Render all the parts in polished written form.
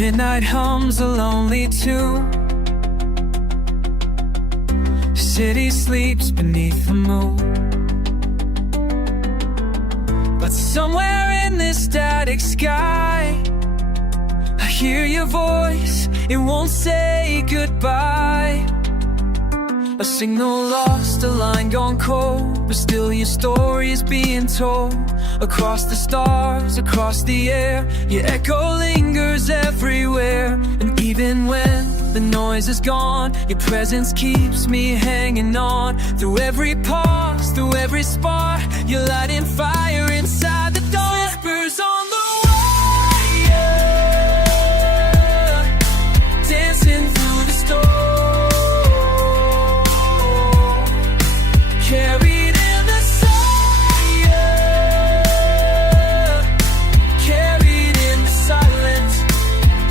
midnight hums a lonely tune. City sleeps beneath the moon. But somewhere in this static sky, I hear your voice, it won't say goodbye. A signal lost, a line gone cold, but still your story is being told. Across the stars, across the air, your echo lingers everywhere. And even when the noise is gone, your presence keeps me hanging on. Through every pause, through every spark, you're lighting fire inside the dark. Whispers on the wire, dancing through the storm. Carried in the silence, carried in the silence.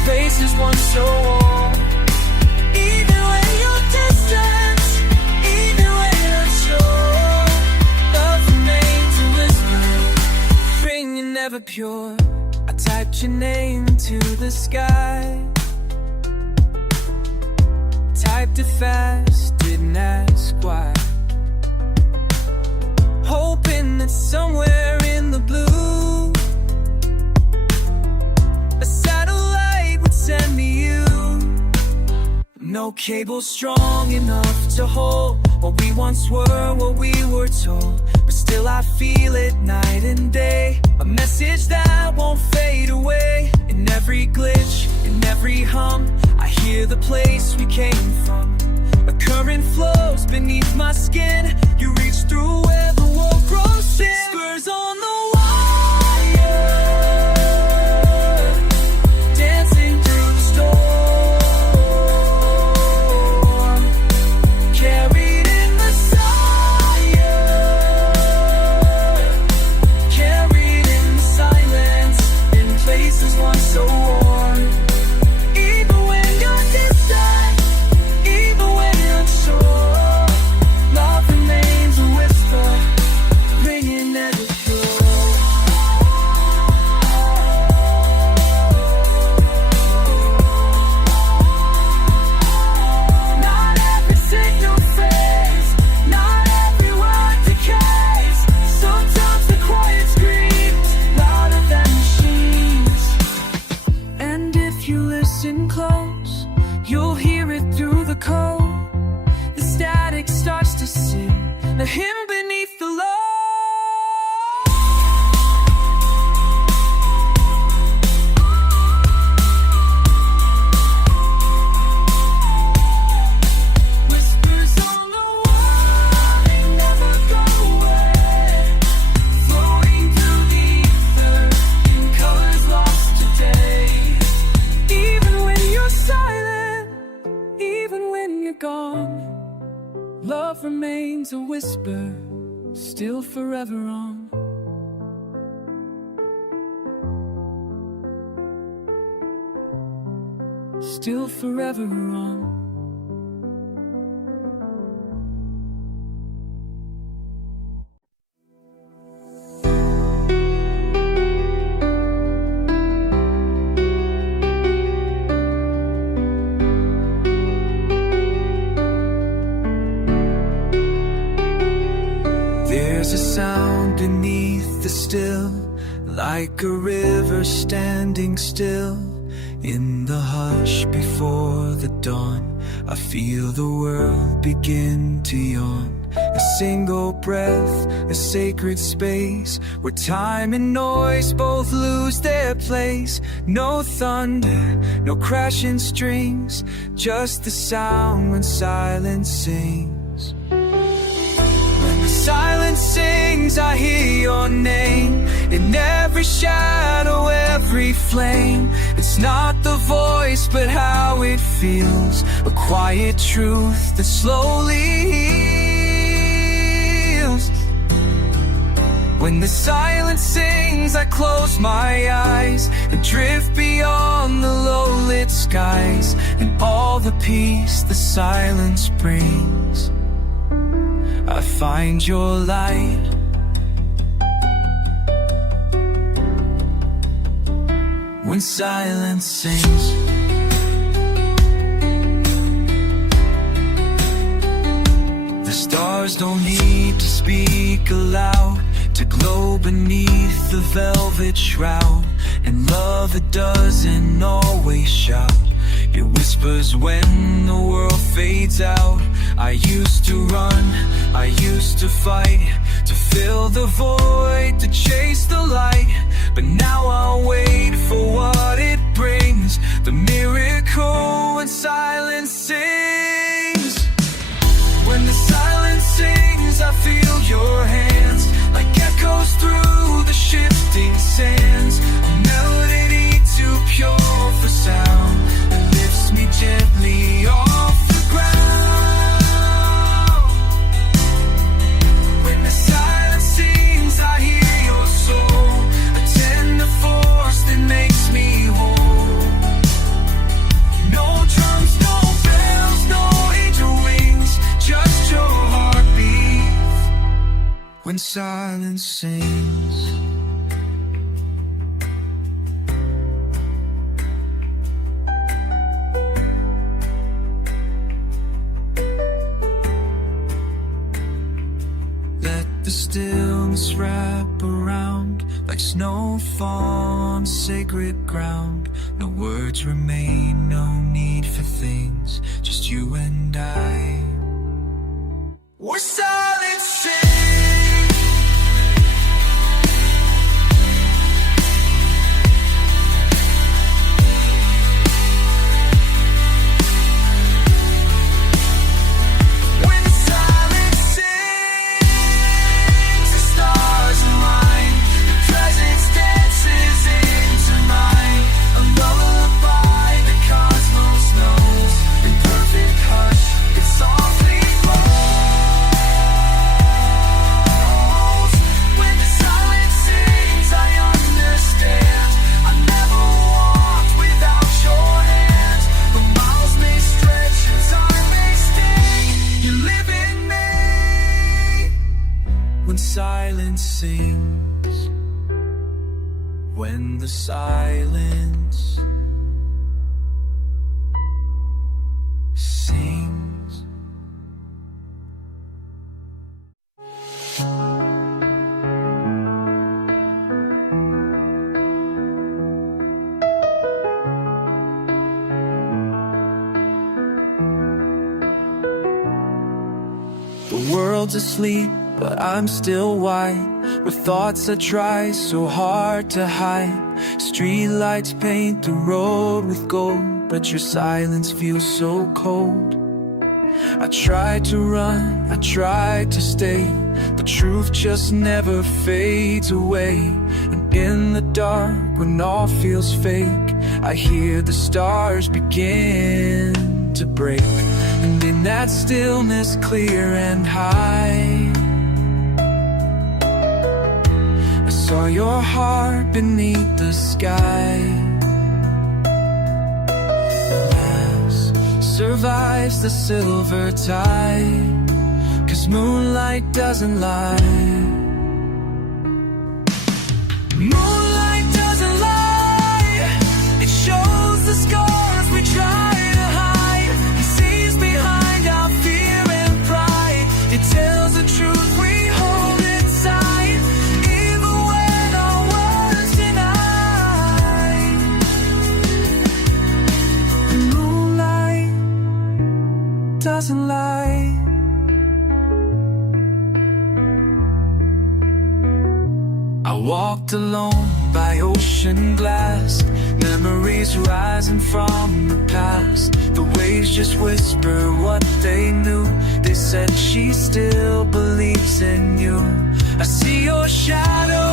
Places once so warm. Even when you're distant, even when you're unsure, love remains a whisper, ringing never pure. I typed your name to the sky, typed it fast, didn't ask why. Hoping that somewhere in the blue, a satellite would send me you. No cable strong enough to hold what we once were, what we were told. But still I feel it night and day, a message that won't fade away. In every glitch, in every hum, I hear the place we came from. A current flows beneath my skin, you reach through where the world grows thin. Whispers on the wire, dancing through the storm. Carried in the silence, carried in the silence. In places once so warm. Even when you're distant, even when you're unsure, love remains a whisper, ringing never pure. Not every signal fades, not every word decays. Sometimes the quiet screams louder than machines. And if you listen close, you'll hear it through the code. The static starts to sing, the hymn beneath the low. Whispers on the wire, they never go away. Flowing through the ether, in colors lost today. Even when you're silent, even when you're gone, love remains a whisper, still forever on. Still forever on. There's a sound beneath the still, like a river standing still. In the hush before the dawn, I feel the world begin to yawn. A single breath, a sacred space, where time and noise both lose their place. No thunder, no crashing strings, just the sound when silence sings. When the silence sings, I hear your name. In every shadow, every flame. It's not the voice, but how it feels. A quiet truth that slowly heals. When the silence sings, I close my eyes and drift beyond the low-lit skies, and all the peace the silence brings. I find your light. when silence sings. The stars don't need to speak aloud to glow beneath the velvet shroud. And love, it doesn't always shout, it whispers when the world fades out. I used to run, I used to fight, to fill the void, to chase the light. But now I'll wait for what it brings, the miracle when silence sings. When the silence sings, I feel your hands, like echoes through the shifting sands. A melody too pure for sound, that lifts me gently off the ground. When the silence sings, I hear your soul, a tender force that makes me whole. No drums, no bells, no angel wings, just your heartbeat when silence sings. Let the stillness wrap around like snowfall on sacred ground. No words remain, no need for things, just you and I. Where silence sings. Silence sings. When the silence sings. The world's asleep, but I'm still wide, with thoughts I try so hard to hide. Streetlights paint the road with gold, but your silence feels so cold. I tried to run, I tried to stay, the truth just never fades away. And in the dark, when all feels fake, I hear the stars begin to break. And in that stillness clear and high, I saw your heart beneath the sky. Last survives the silver tide, 'cause moonlight doesn't lie. Moonlight doesn't lie. It shows the scars we try to hide. It sees behind our fear and pride. It tells the truth we hold inside, even when our words deny. Moonlight doesn't lie. I walked alone by ocean glass, memories rising from the past. The waves just whisper what they knew. They said she still believes in you. I see your shadow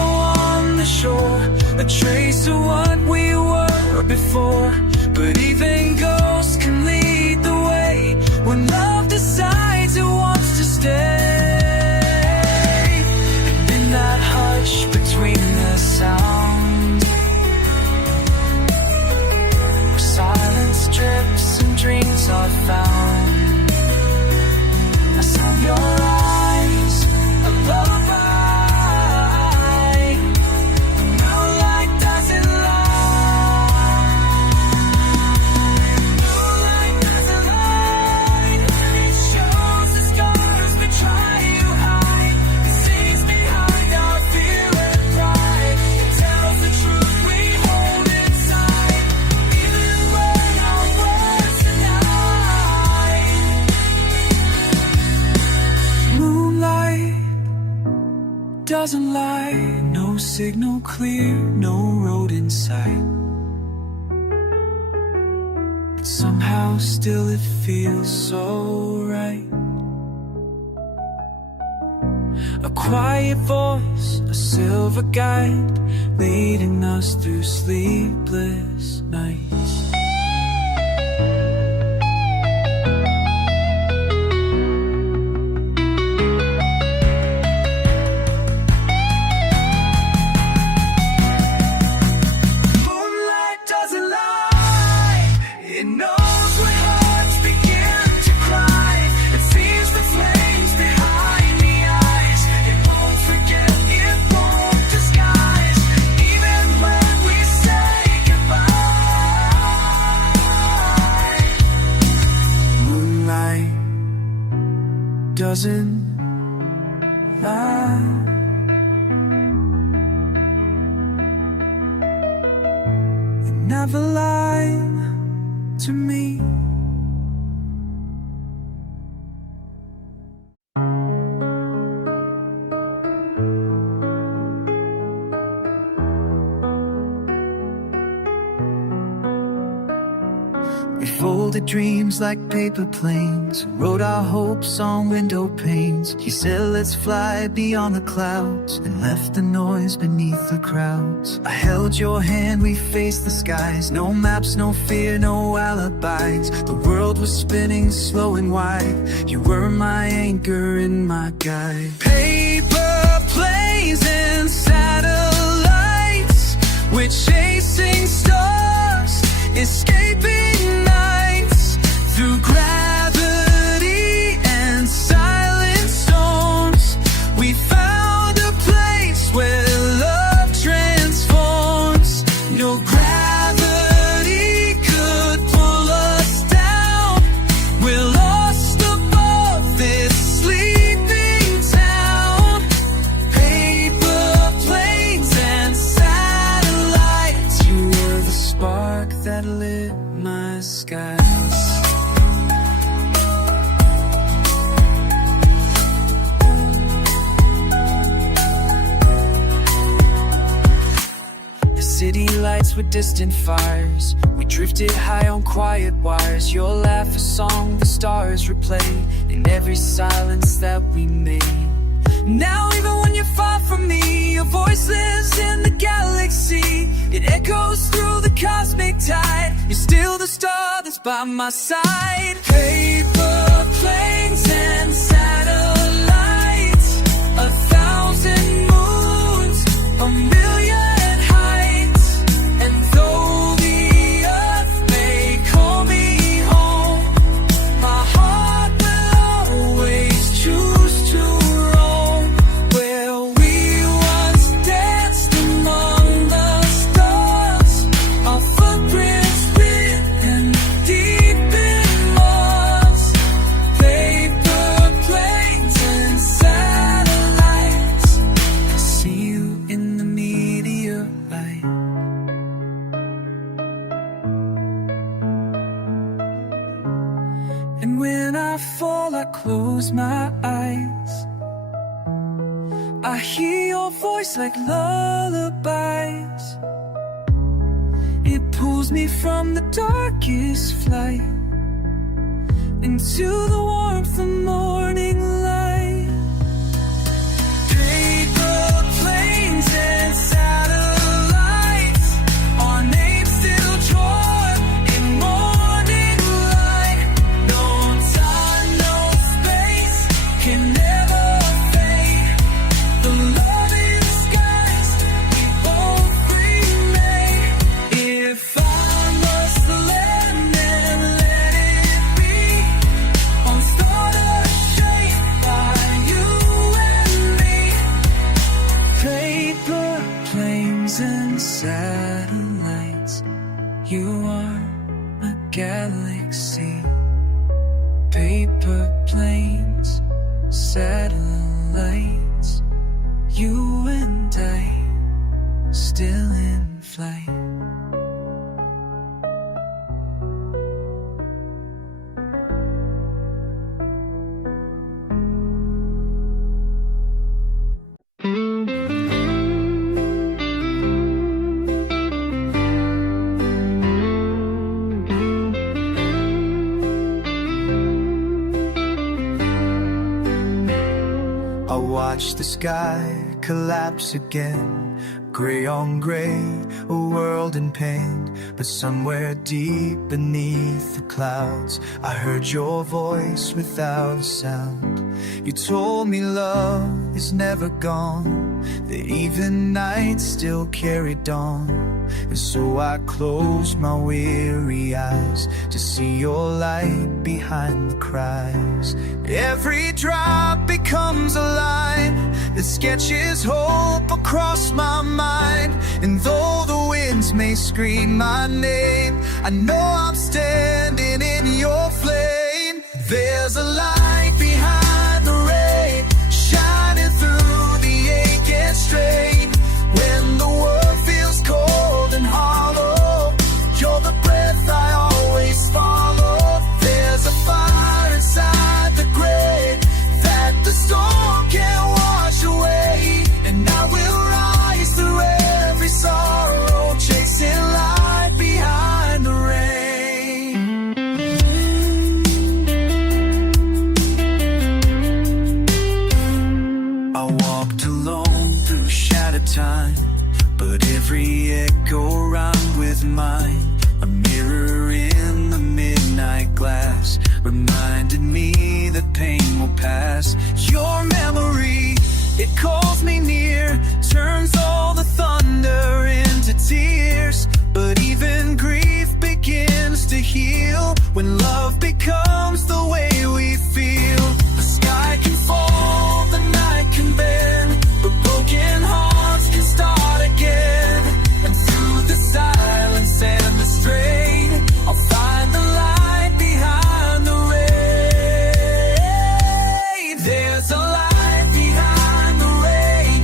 on the shore, a trace of what we were before. But even ghosts can lead the way when love decides it wants to stay. And in that hush between the sound, where silence drips and dreams are found, I saw your eyes, a lullaby. Moonlight doesn't lie. doesn't lie, no signal clear, no road in sight. But somehow still it feels so right. A quiet voice, a silver guide, leading us through sleepless nights. Moonlight doesn't lie, it knows when hearts begin to cry. It sees the flames behind the eyes. It won't forget, it won't disguise, even when we say goodbye. Moonlight doesn't lie. It never lied to me. We folded dreams like paper planes, wrote our hopes on window panes. He said let's fly beyond the clouds, and left the noise beneath the crowds. I held your hand, we faced the skies. No maps, no fear, no alibis. The world was spinning slow and wide. You were my anchor and my guide. Paper planes and satellites, we're chasing stars, escaping nights, through gravity and silent storms. We found a place where love transforms. No gravity could pull us down. We're lost above this sleeping town. Paper planes and satellites, you were the spark that lit my skies. The city lights were distant fires. We drifted high on quiet wires. Your laugh a song the stars replay in every silence that we made. Now even when you're far from me, your voice lives in the galaxy. It echoes through the cosmic tide. You're still the star that's by my side. Paper planes and satellites, 1,000 moons, a million heights. And though the earth may call me home, my heart will always choose to roam where we once danced among the stars. Our footprints written deep in Mars. Paper planes and satellites, I see you in the meteorite. And when I fall, I close my eyes. I hear your voice like lullabies. It pulls me from the darkest flight into the warmth of morning light. Paper planes and satellites, our names still drawn in morning light. No time, no space can never fade. The love in skies we both remade. If I must land and let it be, on stars shaped by you and me. Paper planes and satellites, you are a galaxy. Paper planes, satellites, you and I, still in flight. I watch the sky collapse again, gray on gray, a world in pain. But somewhere deep beneath the clouds, I heard your voice without a sound. You told me love is never gone, that even nights still carried on. And so I closed my weary eyes to see your light behind the cries. Every drop becomes a line that sketches hope across my mind. And though the winds may scream my name, I know I'm standing in your flame. There's a light behind the rain, shining through the ache and strain. When the world feels cold and hollow, you're the breath I always follow. There's a fire inside the grave that the storm can't wash away, and I will rise through every sorrow, chasing light behind the rain. I walked alone through shattered time, but every echo rhymed with mine. A mirror in the midnight glass reminded me that pain will pass. Your memory, it calls me near, turns all the thunder into tears. But even grief begins to heal when love becomes the way we feel. The sky can fall, the night can bend, but broken hearts can start again. And through the silence and the strain, I'll find the light behind the rain. There's a light behind the rain,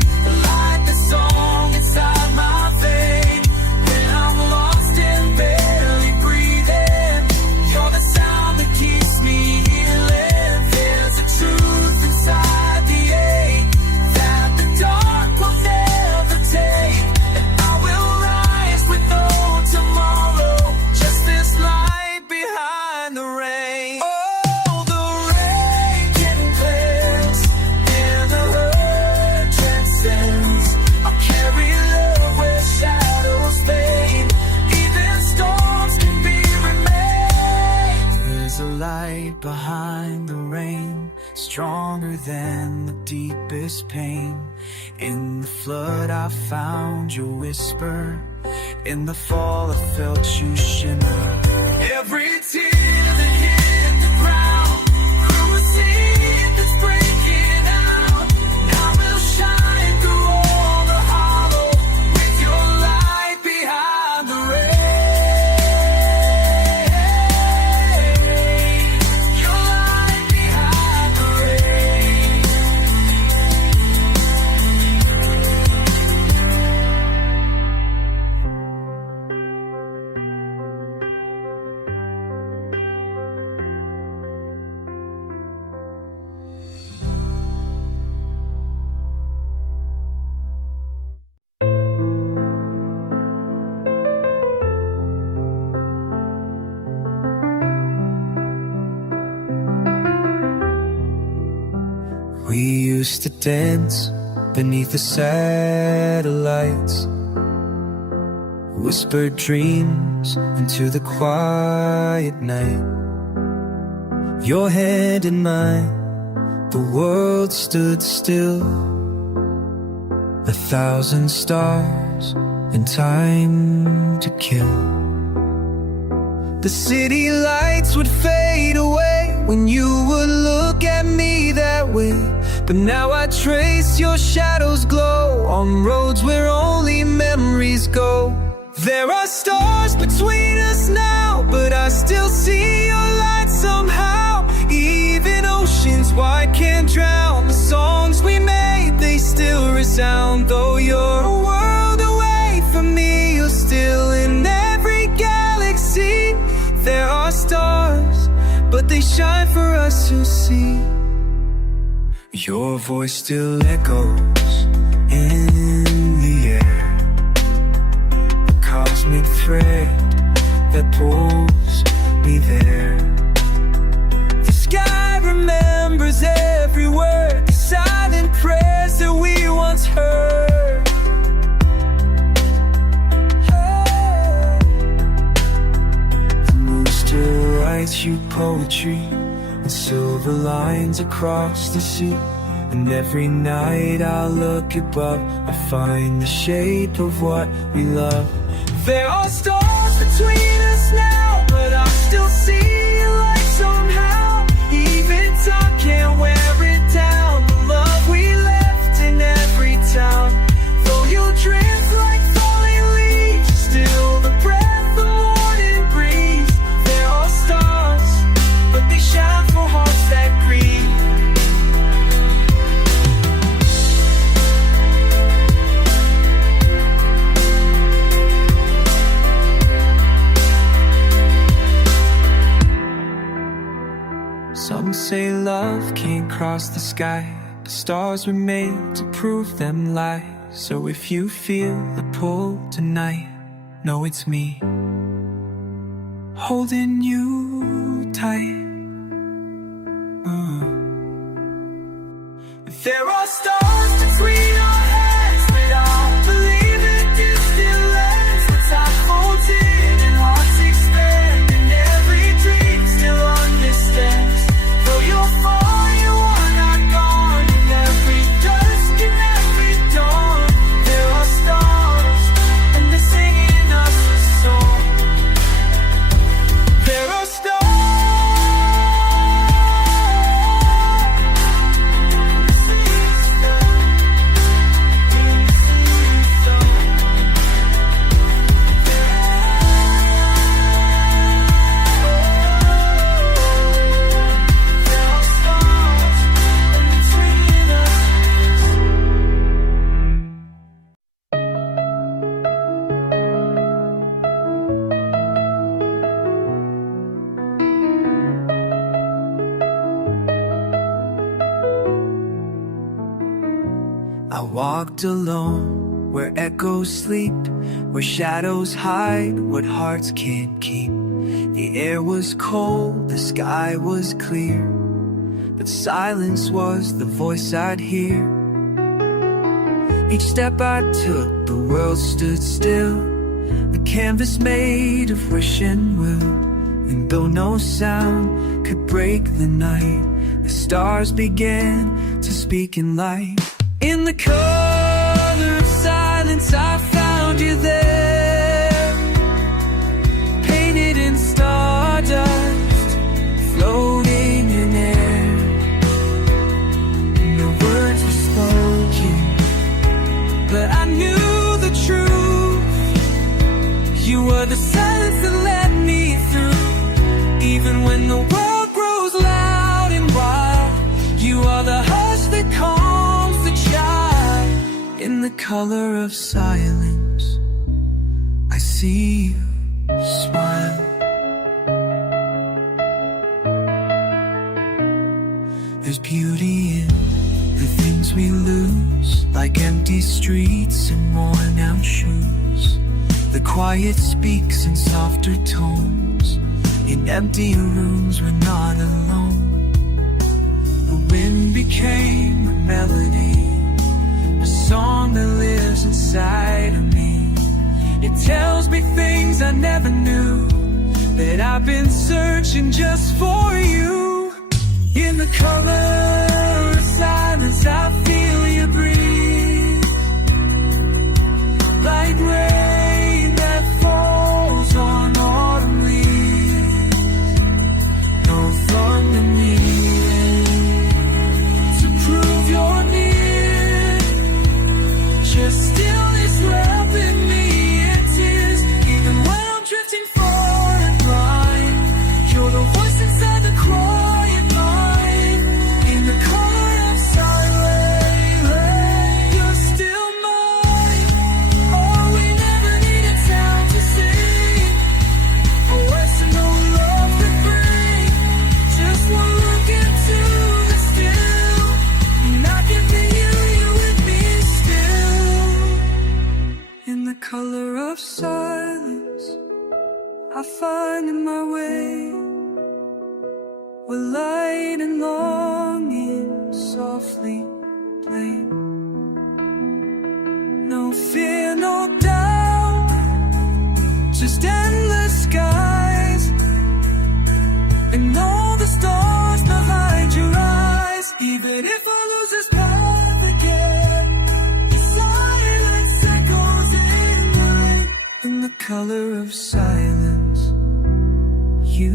like the song inside my vein. When I'm lost and barely breathing, you're the sound that keeps me healing. There's a truth inside the ache that the dark will never take, and I will rise with no tomorrow, just this light behind the rain. Oh, the rain can cleanse, and the hurt transcends. I'll carry love where shadows fade, even storms can be remained. There's a light behind the rain, stronger than the deepest pain. In the flood I found your whisper, in the fall I felt you shimmer. Every tear that hit the ground, through a seed that's breaking out, now we'll shine through all the hollow, with your light behind the rain. Your light behind the rain. We used to dance beneath the satellites, whispered dreams into the quiet night. Your hand in mine, the world stood still. 1,000 stars and time to kill. The city lights would fade away when you would look at me that way. But now I trace your shadows glow on roads where only memories go. There are stars between us now, but I still see your light somehow. Even oceans wide can't drown the songs we made, they still resound. Though you're a world away from me, you're still in every galaxy. There are stars, but they shine for us to see. Your voice still echoes in the air, a cosmic thread that pulls me there. The sky remembers every word, the silent prayer you poetry and silver lines across the sea. And every night I look above, I find the shape of what we love. There are stars between us now, but I still see your light somehow. Even time can't wear it down, the love we left in every town. Though you'll drift like falling leaves, still the breath of morning breeze. There are stars, but they shine for hearts that grieve. Some say love can't cross the sky, but stars were made to prove them lie. So if you feel the pull tonight, know it's me holding you tight. There are stars between our heads, but I'll believe in distant lands. The time folds in and hearts expand, and every dream still understands. Though you're far, you are not gone. In every dusk and every dawn, there are stars, and they're singing us a song. There are stars. I walked alone where echoes sleep, where shadows hide what hearts can't keep. The air was cold, the sky was clear, but silence was the voice I'd hear. Each step I took, the world stood still, a canvas made of wish and will. And though no sound could break the night, the stars began to speak in light. In the color of silence I found you there, painted in stardust, floating in air. No words were spoken, but I knew the truth. You were the silence that led me through. Even when the world grows loud and wild, you are the hush that calms the child. In the color of silence, I see you smile. There's beauty in the things we lose, like empty streets and worn out shoes. The quiet speaks in softer tones. In empty rooms we're not alone. The wind became a melody, a song that lives inside of me. It tells me things I never knew, that I've been searching just for you. In the color of silence I feel you breathe, like rain that falls on autumn leaves. No thunder needed to prove you're near, just stillness wrapping me in tears. Even when I'm drifting far and blind, you're the voice inside the quiet mind. In the color of silence, you're still mine. Oh, we never needed sound to sing, or words to know love could bring. Just one look into the still, and I can feel you with me still. In the color of silence, I find in my way, where light and longing softly play. No fear, no doubt, just endless skies, and color of silence, you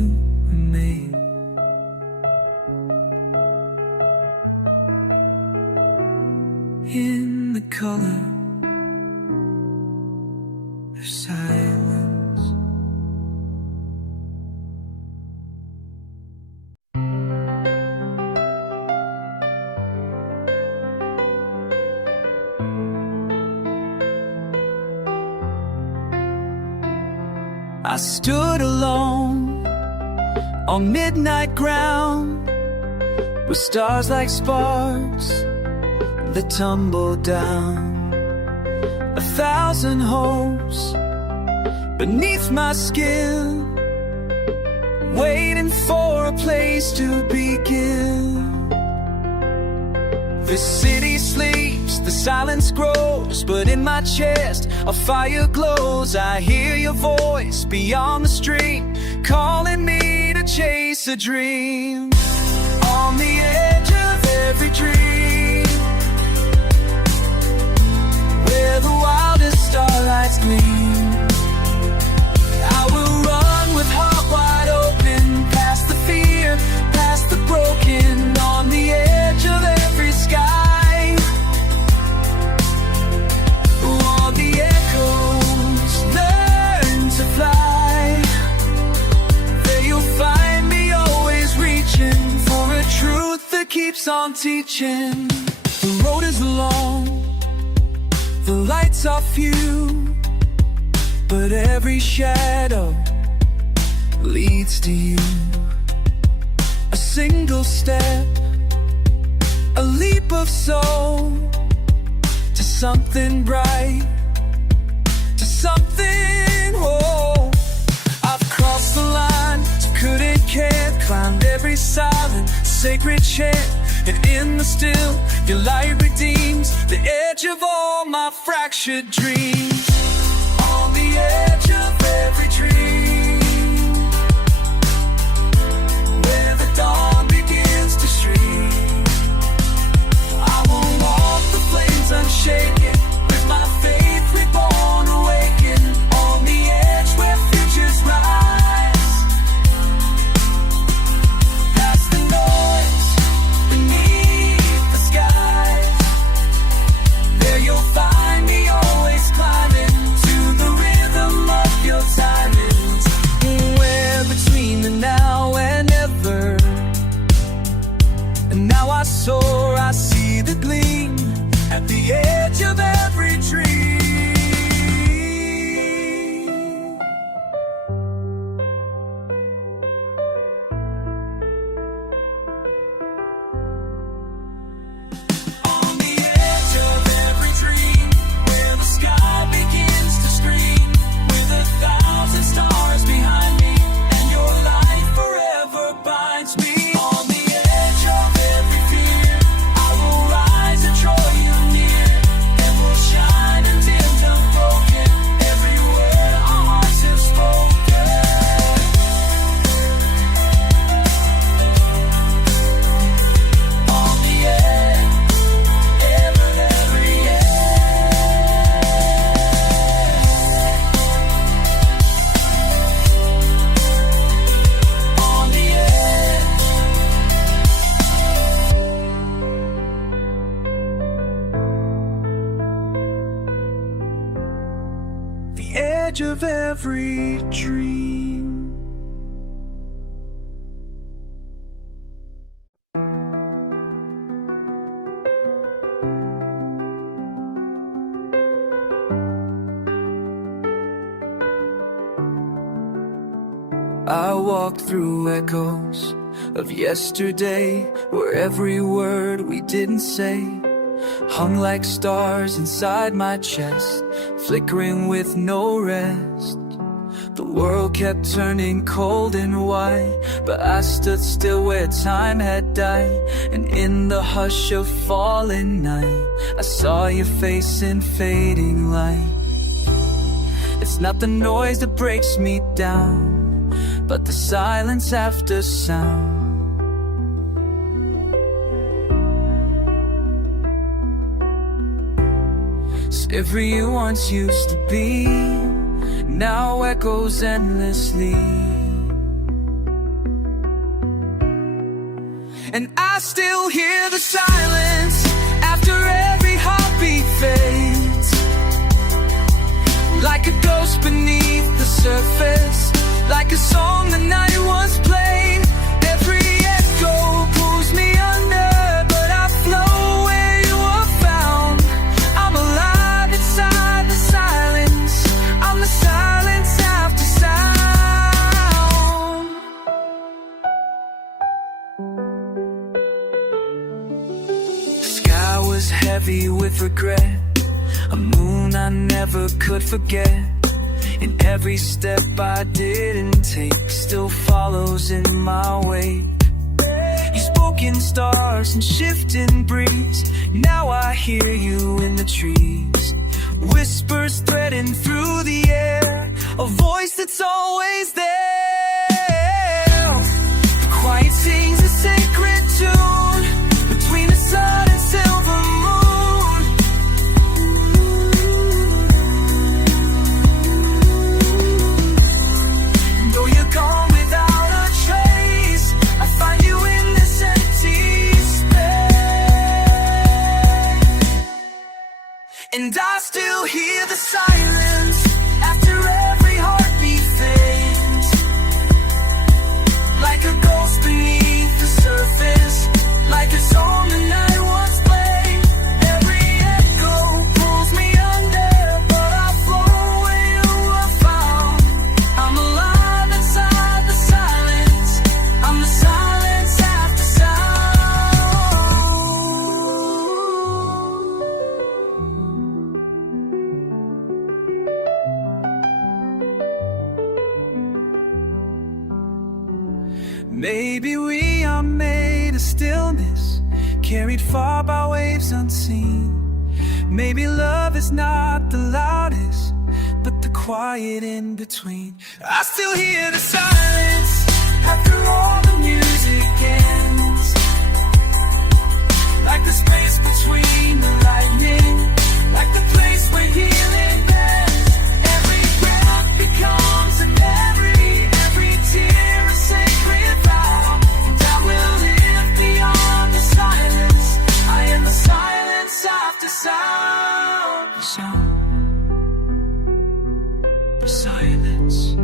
remain. In the color of silence. I stood alone on midnight ground, with stars like sparks that tumble down. 1,000 hopes beneath my skin, waiting for a place to begin. The city sleeps, the silence grows, but in my chest a fire glows. I hear your voice beyond the stream, calling me to chase a dream. On the edge of every dream, where the wildest starlights gleam, I will run with heart wide open, past the fear, past the broken. On the edge of every sky, all the echoes learn to fly. There you'll find me, always reaching for a truth that keeps on teaching. The road is long, the lights are few, but every shadow leads to you. A single step, a leap of soul, to something bright, to something whole. I've crossed the line, couldn't care, climbed every silent, sacred chair, and in the still, your light redeems the edge of all my fractured dreams. On the edge of every dream, where the dawn begins to stream, I will walk the flames unshaken, with my faith reborn, awaken. On the edge where futures rise, past the noise, beneath the skies. There you'll find me, always climbing to the rhythm of your timings. Where between the now and ever, and now I soar, I see the gleam at the edge of every dream. On the edge of every dream, where the sky begins to scream, with 1,000 stars behind me, and your light forever binds me. On the edge of every fear, I will rise and draw you near, and we'll shine until unbroken, every word our hearts have spoken. On the edge, every edge. On the edge. The edge of every dream. I walked through echoes of yesterday, where every word we didn't say hung like stars inside my chest, flickering with no rest. The world kept turning cold and white, but I stood still where time had died. And in the hush of falling night, I saw your face in fading light. It's not the noise that breaks me down, but the silence after sound. If you once used to be, now echoes endlessly. And I still hear the silence after every heartbeat fades, like a ghost beneath the surface, like a song the night once played. Every echo pulls me under, but I flow where you are found. I'm alive inside the silence, I'm the silence after sound. The sky was heavy with regret, a moon I never could forget. And every step I didn't take still follows in my wake. You spoke in stars and shifting breeze, now I hear you in the trees. Whispers threading through the air, a voice that's always there. The quiet sings a sacred tune between the sun and silver moon. Gone without a trace, I find you in this empty space. And I still hear the silence after every heartbeat fades, like a ghost beneath the surface, like a song the night once played. Every echo pulls me under, but I flow where you are found. I'm alive. I'm the silence after sound. Maybe we are made of stillness, carried far by waves unseen. Maybe love is not the loudest, but the quiet in between. I still hear the silence after all the music ends, like the space between the lightning, like the place where healing ends. Every breath becomes a memory, every tear a sacred vow. And I will live beyond the silence, I am the silence after sound. The silence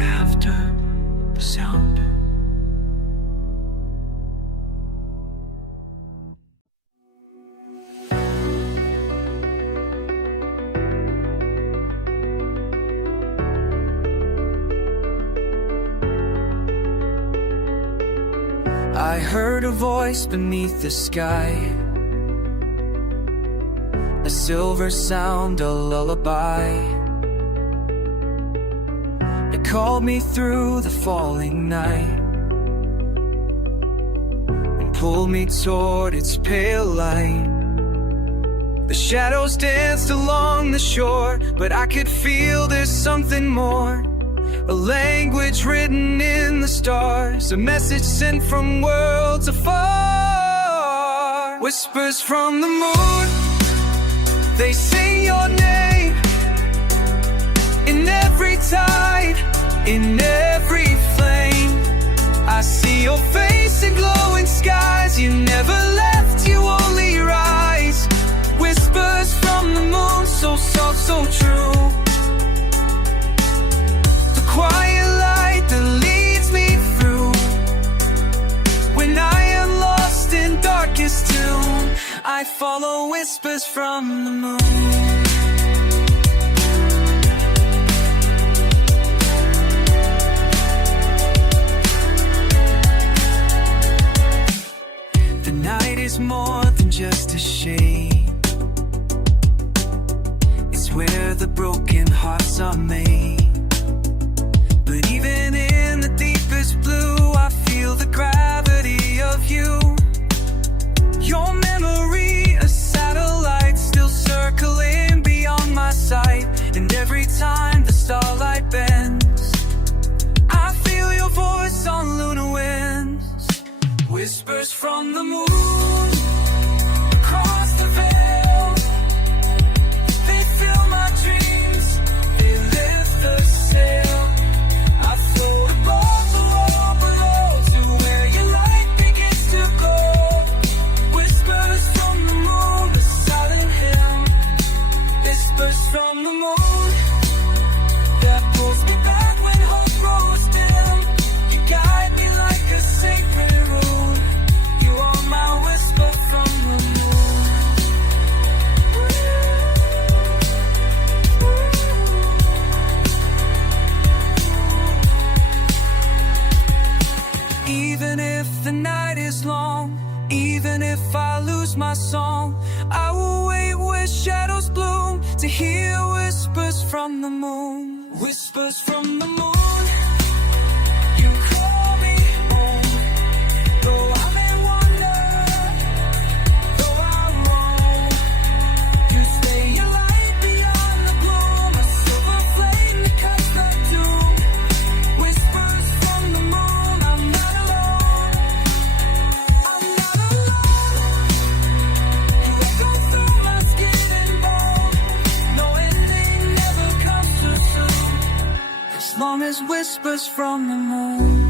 after the sound. I heard a voice beneath the sky, a silver sound, a lullaby. It called me through the falling night and pulled me toward its pale light. The shadows danced along the shore, but I could feel there's something more. A language written in the stars, a message sent from worlds afar. Whispers from the moon, they sing your name. In every tide, in every flame, I see your face in glowing skies. You never left, you only rise. Whispers from the moon, so soft, so true. Quiet light that leads me through. When I am lost in darkest tomb, I follow whispers from the moon. The night is more than just a shade. It's where the broken hearts are made. But even in the deepest blue, I feel the gravity of you. Your memory, a satellite, still circling beyond my sight. And every time the starlight bends, I feel your voice on lunar winds. Whispers from the moon, across the veil. They fill my dreams, they lift the if I lose my song. I will wait where shadows bloom to hear whispers from the moon. Whispers from the moon. You call me home. Though I may wander, though I roam, you stay your light beyond the gloom. A silver flame that cuts the doom. Whispers from the moon. I'm not alone. I'm not alone. You echo through my skin and bone. No ending never comes too soon. As long as whispers from the moon.